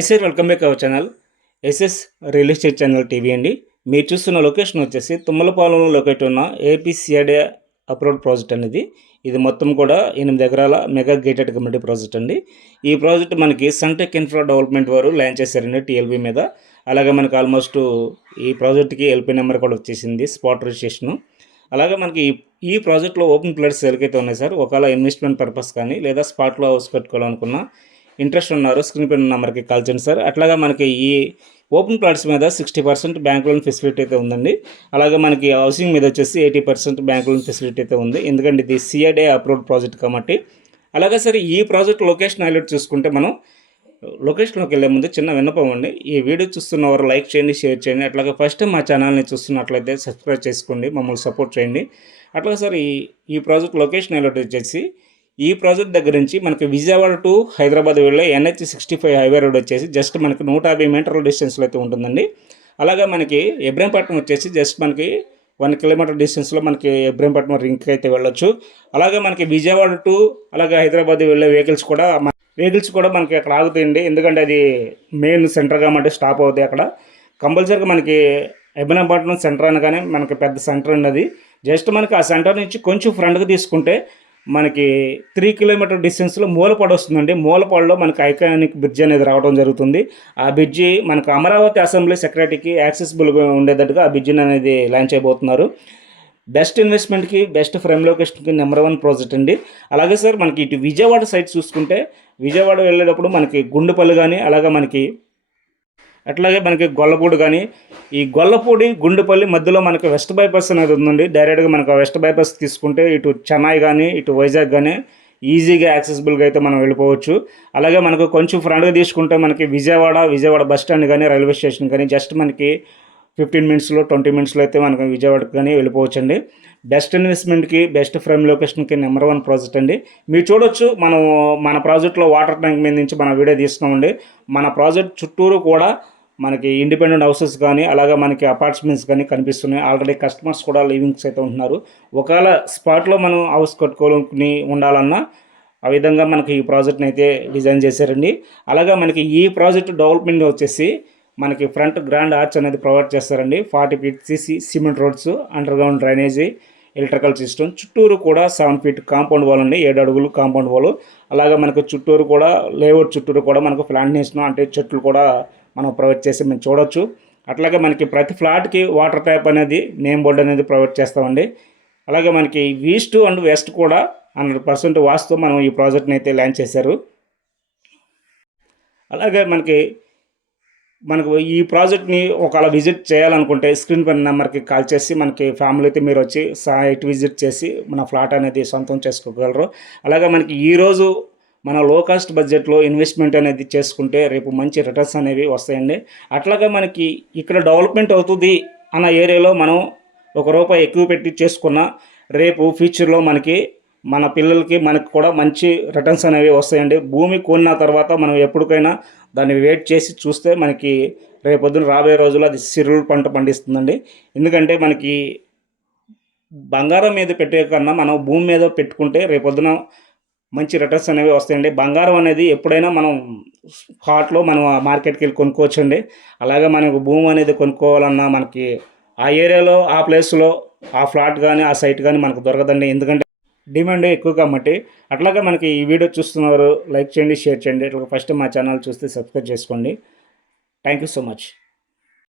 Sir welcome back our channel SS real estate channel TV అండి. మీరు చూస్తున్న location వచ్చేసి తుమ్మలపాలెంలో లొకేట్ ఉన్న ఏపీసీఆర్డీ అప్రూవ్డ్ ప్రాజెక్ట్ అనేది. ఇది మొత్తం కూడా 8 ఎకరాల మెగా గేటెడ్ కమ్యూనిటీ ప్రాజెక్ట్ అండి. ఈ ప్రాజెక్ట్ మనకి సన్టెక్ ఇన్ఫ్రా డెవలప్మెంట్ వారు లాంచ్ చేశారండి టీఎల్బీ మీద. అలాగే మనకి ఆల్మోస్ట్ ఈ ప్రాజెక్ట్కి ఎల్పీ నెంబర్ కూడా వచ్చేసింది, స్పాట్ రిజిస్ట్రేషను. అలాగే మనకి ఈ ప్రాజెక్ట్లో ఓపెన్ ప్లాట్స్ ఎవరికైతే ఉన్నాయి సార్, ఒకవేళ ఇన్వెస్ట్మెంట్ పర్పస్ కానీ లేదా స్పాట్లో హౌస్ కట్టుకోవాలనుకున్న ఇంట్రెస్ట్ ఉన్నారు, స్క్రీన్ పైన నెంబర్కి కాల్ చేయండి సార్. అట్లాగా మనకి ఈ ఓపెన్ ప్లాట్స్ మీద 60% బ్యాంక్ లోన్ ఫెసిలిటీ అయితే ఉందండి. అలాగే మనకి హౌసింగ్ మీద వచ్చేసి 80% బ్యాంక్ లోన్ ఫెసిలిటీ అయితే ఉంది, ఎందుకంటే ఇది సిఆర్డీ అప్రూవ్డ్ ప్రాజెక్ట్ కాబట్టి. అలాగే సరే ఈ ప్రాజెక్ట్ లొకేషన్ హైలైట్ చూసుకుంటే మనం లొకేషన్లోకి వెళ్ళే ముందు చిన్న విన్నపం అండి. ఈ వీడియో చూస్తున్నవారు లైక్ చేయండి, షేర్ చేయండి. అట్లాగే ఫస్ట్ టైం మా ఛానల్ని చూస్తున్నట్లయితే సబ్స్క్రైబ్ చేసుకోండి, మమ్మల్ని సపోర్ట్ చేయండి. అట్లాగే సార్ ఈ ప్రాజెక్ట్ లొకేషన్ హైలైట్ వచ్చేసి ఈ ప్రాజెక్ట్ దగ్గర నుంచి మనకి విజయవాడ టు హైదరాబాద్ వెళ్ళే NH65 హైవే రోడ్ వచ్చేసి జస్ట్ మనకి 150 మీటర్ల డిస్టెన్స్లో అయితే ఉంటుందండి. అలాగే మనకి ఇబ్రహీంపట్నం వచ్చేసి జస్ట్ మనకి 1 కిలోమీటర్ డిస్టెన్స్లో మనకి ఇబ్రహీంపట్నం రింగ్కి అయితే వెళ్ళొచ్చు. అలాగే మనకి విజయవాడ టు అలాగే హైదరాబాద్ వెళ్ళే వెహికల్స్ కూడా మనకి అక్కడ ఆగుతాయండి, ఎందుకంటే అది మెయిన్ సెంటర్ కాబట్టి స్టాప్ అవుతాయి అక్కడ. కంపల్సరీగా మనకి ఇబ్రహీంపట్నం సెంటర్ అనగానే మనకి పెద్ద సెంటర్ ఉన్నది. జస్ట్ మనకి ఆ సెంటర్ నుంచి కొంచెం ఫ్రంట్కి తీసుకుంటే మనకి 3 కిలోమీటర్ డిస్టెన్స్లో మూలపాడు వస్తుందండి. మూలపాడులో మనకి ఐకానిక్ బ్రిడ్జ్ అనేది రావడం జరుగుతుంది. ఆ బ్రిడ్జి మనకు అమరావతి అసెంబ్లీ సెక్రటరీకి యాక్సెసిబుల్గా ఉండేటట్టుగా ఆ బ్రిడ్జిని అనేది లాంచ్ అయిపోతున్నారు. బెస్ట్ ఇన్వెస్ట్మెంట్కి, బెస్ట్ ఫ్రేమ్ లొకేషన్కి #1 ప్రాజెక్ట్ అండి. అలాగే సార్ మనకి ఇటు విజయవాడ సైడ్ చూసుకుంటే విజయవాడ వెళ్ళేటప్పుడు మనకి గుండుపల్లి కానీ అట్లాగే మనకి గొల్లపూడి కానీ, ఈ గొల్లపూడి గుండుపల్లి మధ్యలో మనకి వెస్ట్ బైపాస్ అనేది ఉందండి. డైరెక్ట్గా మనకు వెస్ట్ బైపాస్ తీసుకుంటే ఇటు చెన్నై కానీ ఇటు వైజాగ్ కానీ ఈజీగా యాక్సెసిబుల్గా అయితే మనం వెళ్ళిపోవచ్చు. అలాగే మనకు కొంచెం ఫ్రంట్గా తీసుకుంటే మనకి విజయవాడ బస్ స్టాండ్ కానీ రైల్వే స్టేషన్ కానీ జస్ట్ మనకి 15 మినిట్స్లో 20 మినిట్స్లో అయితే మనకు విజయవాడకి కానీ వెళ్ళిపోవచ్చు అండి. బెస్ట్ ఇన్వెస్ట్మెంట్కి, బెస్ట్ ఫ్రేమ్ లొకేషన్కి #1 ప్రాజెక్ట్ అండి. మీరు చూడొచ్చు, మన ప్రాజెక్ట్లో వాటర్ ట్యాంక్ మీద నుంచి మన వీడియో తీస్తున్నామండి. మన ప్రాజెక్ట్ చుట్టూరు కూడా మనకి ఇండిపెండెంట్ హౌసెస్ కానీ అలాగే మనకి అపార్ట్మెంట్స్ కానీ కనిపిస్తున్నాయి. ఆల్రెడీ కస్టమర్స్ కూడా లివింగ్స్ అయితే ఉంటున్నారు. ఒకవేళ స్పాట్లో మనం హౌస్ కట్టుకోవాలని ఉండాలన్నా ఆ విధంగా మనకి ఈ ప్రాజెక్ట్ని అయితే డిజైన్ చేశారండి. అలాగే మనకి ఈ ప్రాజెక్ట్ డెవలప్మెంట్ వచ్చేసి మనకి ఫ్రంట్ గ్రాండ్ ఆర్చ్ అనేది ప్రొవైడ్ చేస్తారండి. 40 feet CC cement roads, under ground drainage, electrical system, చుట్టూరు కూడా 7 ఫీట్ కాంపౌండ్ వాల్ అండి, 7 అడుగులు కాంపౌండ్ వాల్. అలాగే మనకు చుట్టూరు కూడా లేఅవుట్ చుట్టూరు కూడా మనకు ప్లాంటేషన్ అంటే చెట్లు కూడా మనం ప్రొవైడ్ చేసి మేము చూడొచ్చు. అట్లాగే మనకి ప్రతి ఫ్లాట్కి వాటర్ ట్యాప్ అనేది, నేమ్ బోర్డు అనేది ప్రొవైడ్ చేస్తామండి. అలాగే మనకి ఈస్ట్ అండ్ వెస్ట్ కూడా 100% వాస్తు మనం ఈ ప్రాజెక్ట్ని అయితే లాంచ్ చేశారు. అలాగే మనకు ఈ ప్రాజెక్ట్ని ఒకవేళ విజిట్ చేయాలనుకుంటే స్క్రీన్ పైన నెంబర్కి కాల్ చేసి మనకి ఫ్యామిలీతో మీరు వచ్చి సైట్ విజిట్ చేసి మన ఫ్లాట్ అనేది సొంతం చేసుకోగలరు. అలాగే మనకి ఈరోజు మన లో కాస్ట్ బడ్జెట్లో ఇన్వెస్ట్మెంట్ అనేది చేసుకుంటే రేపు మంచి రిటర్న్స్ అనేవి వస్తాయండి. అట్లాగే మనకి ఇక్కడ డెవలప్మెంట్ అవుతుంది అన్న ఏరియాలో మనం ₹1 ఎక్కువ పెట్టి చేసుకున్న రేపు ఫ్యూచర్లో మన పిల్లలకి మనకు కూడా మంచి రిటర్న్స్ అనేవి వస్తాయండి. భూమి కొన్న తర్వాత మనం ఎప్పటికైనా దాన్ని వెయిట్ చేసి చూస్తే మనకి రేపొద్దున రాబోయే రోజుల్లో అది సిరులు పంట పండిస్తుందండి. ఎందుకంటే మనకి బంగారం మీద పెట్టే కన్నా మనం భూమి మీద పెట్టుకుంటే రేపొద్దున మంచి రిటర్న్స్ అనేవి వస్తాయండి. బంగారం అనేది ఎప్పుడైనా మనం హాట్లో మనం మార్కెట్కి వెళ్ళి కొనుక్కోవచ్చండి. అలాగే మనకు భూమి అనేది కొనుక్కోవాలన్నా మనకి ఆ ఏరియాలో, ఆ ప్లేస్లో ఆ ఫ్లాట్ కానీ ఆ సైట్ కానీ మనకు దొరకదండి, ఎందుకంటే డిమాండ్ ఎక్కువ కాబట్టి. అట్లాగే మనకి ఈ వీడియో చూస్తున్నవారు లైక్ చేయండి, షేర్ చేయండి. అట్లా ఫస్ట్ మా ఛానల్ చూస్తే సబ్స్క్రైబ్ చేసుకోండి. Thank you so much.